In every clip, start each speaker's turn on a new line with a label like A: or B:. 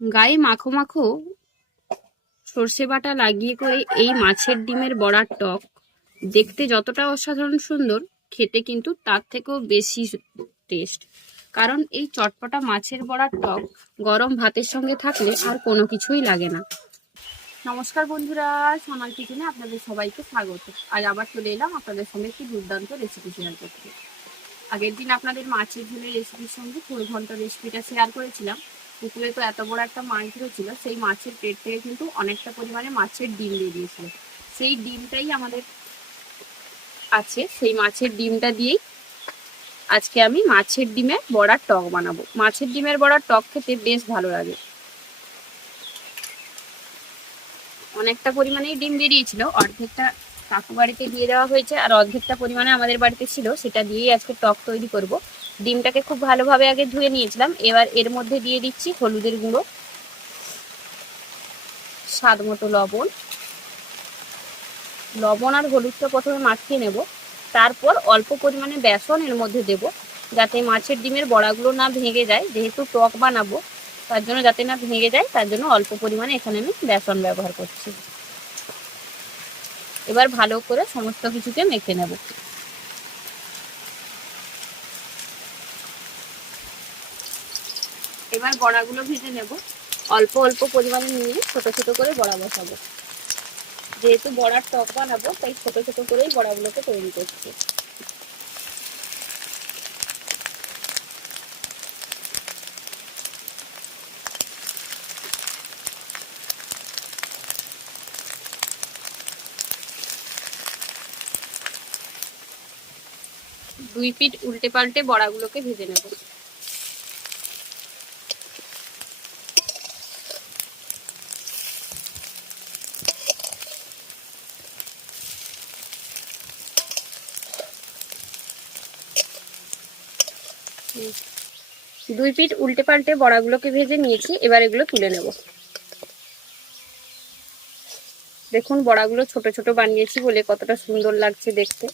A: গায়ে মাখো মাখো সর্ষে বাটা লাগিয়ে করে এই মাছের ডিমের বড়ার টক দেখতে যতটা অসাধারণ সুন্দর, খেতে কিন্তু তার থেকেও বেশি টেস্ট। কারণ এই চটপটা মাছের বড়ার টক গরম ভাতের সঙ্গে থাকলে আর কোনো কিছুই লাগে না। নমস্কার বন্ধুরা সোনাল কিচেনে আপনাদের সবাইকে স্বাগত। আজ আবার চলে এলাম আপনাদের সঙ্গে একটি দুর্দান্ত রেসিপি শেয়ার করতে। আগের দিন আপনাদের মাছের ঝোলের রেসিপির সঙ্গে ফুল ঘণ্টা রেসিপিটা শেয়ার করেছিলাম। পুকুরে তো এত বড় একটা মাছ ধরেছিল, সেই মাছের পেট থেকে কিন্তু অনেকটা পরিমাণে মাছের ডিম দিয়ে দিয়েছিল। সেই ডিমটাই আমাদের আছে, সেই মাছের ডিমটা দিয়েই আজকে আমি মাছের ডিমের বড়ার টক বানাবো। মাছের ডিমের বড়ার টক খেতে বেশ ভালো লাগে। অনেকটা পরিমাণেই ডিম বেরিয়েছিল অর্ধেকটা কাকু বাড়িতে দিয়ে দেওয়া হয়েছে, আর অর্ধেকটা পরিমাণে আমাদের বাড়িতে ছিল, সেটা দিয়েই আজকে টক তৈরি করব। ডিমটাকে খুব ভালোভাবে আগে ধুয়ে নিয়েছিলাম। এবার এর মধ্যে দিয়ে দিচ্ছি হলুদের গুঁড়ো, স্বাদ মতো লবণ। লবণ আর হলুদটা প্রথমে মাখিয়ে নেব। তারপর অল্প পরিমাণে বেসন এর মধ্যে দেব, যাতে মাছের ডিমের বড়াগুলো না ভেঙে যায়। যেহেতু টক বানাবো, তার জন্য যাতে না ভেঙে যায়, তার জন্য অল্প পরিমাণে এখানে আমি বেসন ব্যবহার করছি। এবার ভালো করে সমস্ত কিছুকে মেখে নেব এবার বড়াগুলো ভেজে নেব। অল্প অল্প পরিমাণে নিয়ে ছোট ছোট করে বড়া বসাবো। যেহেতু বড়ার টক বানাবো, তাই ছোট ছোট করেই বড়াগুলোকে তৈরি করছি। দুই পিঠ উল্টে পাল্টে বড়াগুলোকে ভেজে নেব। দুই পিঠ উল্টে পাল্টে বড়াগুলোকে ভেজে নিয়েছি, এবার এগুলো তুলে নেব। দেখুন, বড়াগুলো ছোট ছোট বানিয়েছি বলে কতটা সুন্দর লাগছে দেখতে।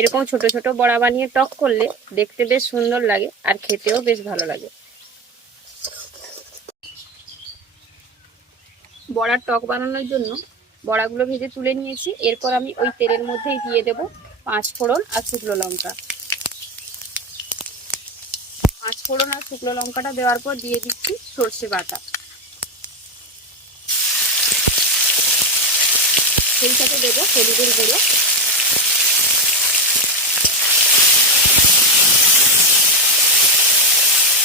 A: এরকম ছোট ছোট বড়া বানিয়ে টক করলে দেখতে বেশ সুন্দর লাগে আর খেতেও বেশ ভালো লাগে। বড়ার টক বানানোর জন্য বড়াগুলো ভেজে তুলে নিয়েছি। এরপর আমি ওই তেলের মধ্যেই দিয়ে দেব পাঁচ ফোড়ন আর শুকনো লঙ্কা। পাঁচ ফোড়ন আর শুকনো লঙ্কাটা দেওয়ার পর দিয়ে দিচ্ছি সর্ষে বাটা। সেই সাথে দেবো হলুদের গুঁড়ো।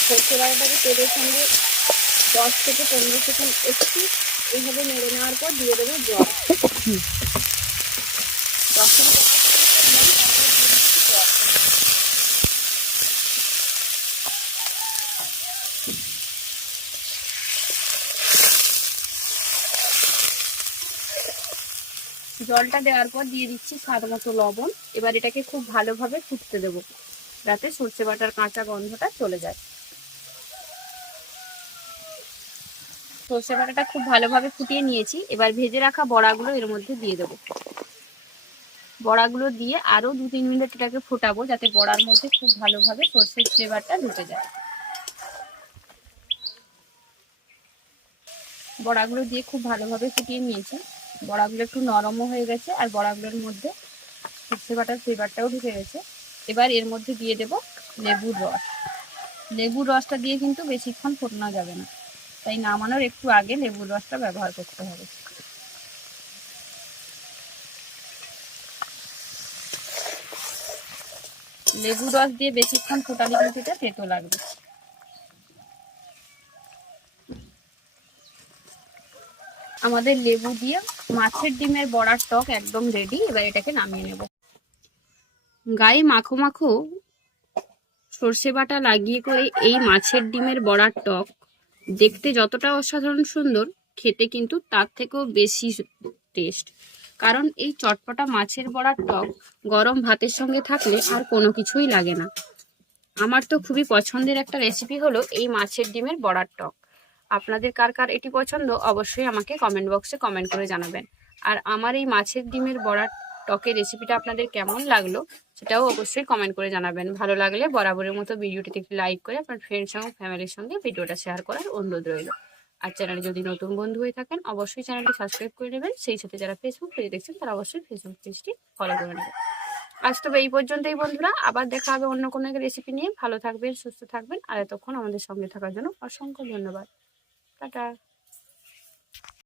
A: সর্ষে বাটাটাকে তেলের সঙ্গে দশ থেকে পনেরো সেকেন্ড একটু এইভাবে নেড়ে নেওয়ার পর দিয়ে দেবো জল। দশ থেকে পনেরো সেকেন্ড তারপর দিয়ে দিচ্ছি জল জলটা দেওয়ার পর দিয়ে দিচ্ছি স্বাদ মতো লবণ। এবার এটাকে খুব ভালোভাবে ফুটতে দেবো, যাতে সর্ষে বাটার কাঁচা গন্ধটা চলে যায়। সর্ষে বাটাটা খুব ভালোভাবে ফুটিয়ে নিয়েছি। এবার ভেজে রাখা বড়াগুলো এর মধ্যে দিয়ে দেবো। বড়াগুলো দিয়ে আরও দু তিন মিনিট এটাকে ফোটাবো, যাতে বড়ার মধ্যে খুব ভালোভাবে সর্ষের ফ্লেভারটা ঢুকে যায়। বড়াগুলো দিয়ে খুব ভালোভাবে ফুটিয়ে নিয়েছি। বড়াগুলো একটু নরমও হয়ে গেছে, আর বড়াগুলোর মধ্যে সর্ষে বাটার ফ্লেভারটাও ঢুকে গেছে। এবার এর মধ্যে দিয়ে দেব লেবুর রস। লেবুর রসটা দিয়ে কিন্তু বেশিক্ষণ ফোটানো যাবে না। তাই নামানোর একটু আগে লেবুর রসটা ব্যবহার করতে হবে। লেবু রস দিয়ে বেশিক্ষণ ফোটালে কিন্তু এটা তেতো লাগবে। আমাদের লেবু দিয়ে মাছের ডিমের বড়ার টক একদম রেডি এবার এটাকে নামিয়ে নেব। গায়ে মাখো মাখো সর্ষে বাটা লাগিয়ে করে এই মাছের ডিমের বড়ার টক দেখতে যতটা অসাধারণ সুন্দর, খেতে কিন্তু তার থেকেও বেশি টেস্ট কারণ এই চটপটা মাছের বড়ার টক গরম ভাতের সঙ্গে থাকলে আর কোনো কিছুই লাগে না। আমার তো খুবই পছন্দের একটা রেসিপি হলো এই মাছের ডিমের বড়ার টক। আপনাদের কার কার এটি পছন্দ, অবশ্যই আমাকে কমেন্ট বক্সে কমেন্ট করে জানাবেন। আর আমার এই মাছের ডিমের বড়ার টকের রেসিপিটা আপনাদের কেমন লাগল, সেটাও অবশ্যই কমেন্ট করে জানাবেন। ভালো লাগলে বরাবরের মতো ভিডিওটিতে একটি লাইক করে আপনার ফ্রেন্ডস সঙ্গে ফ্যামিলির সঙ্গে ভিডিওটা শেয়ার করার অনুরোধ রইল। আর চ্যানেলে যদি নতুন বন্ধু হয়ে থাকেন, অবশ্যই চ্যানেলটি সাবস্ক্রাইব করে নেবেন। সেই সাথে যারা ফেসবুক পেজে দেখছেন, তারা অবশ্যই ফেসবুক পেজটি ফলো করে নেবেন। আজ তবে এই পর্যন্তই বন্ধুরা, আবার দেখা হবে অন্য কোনো এক রেসিপি নিয়ে। ভালো থাকবেন, সুস্থ থাকবেন, আর এতক্ষণ আমাদের সঙ্গে থাকার জন্য অসংখ্য ধন্যবাদ। 拜拜。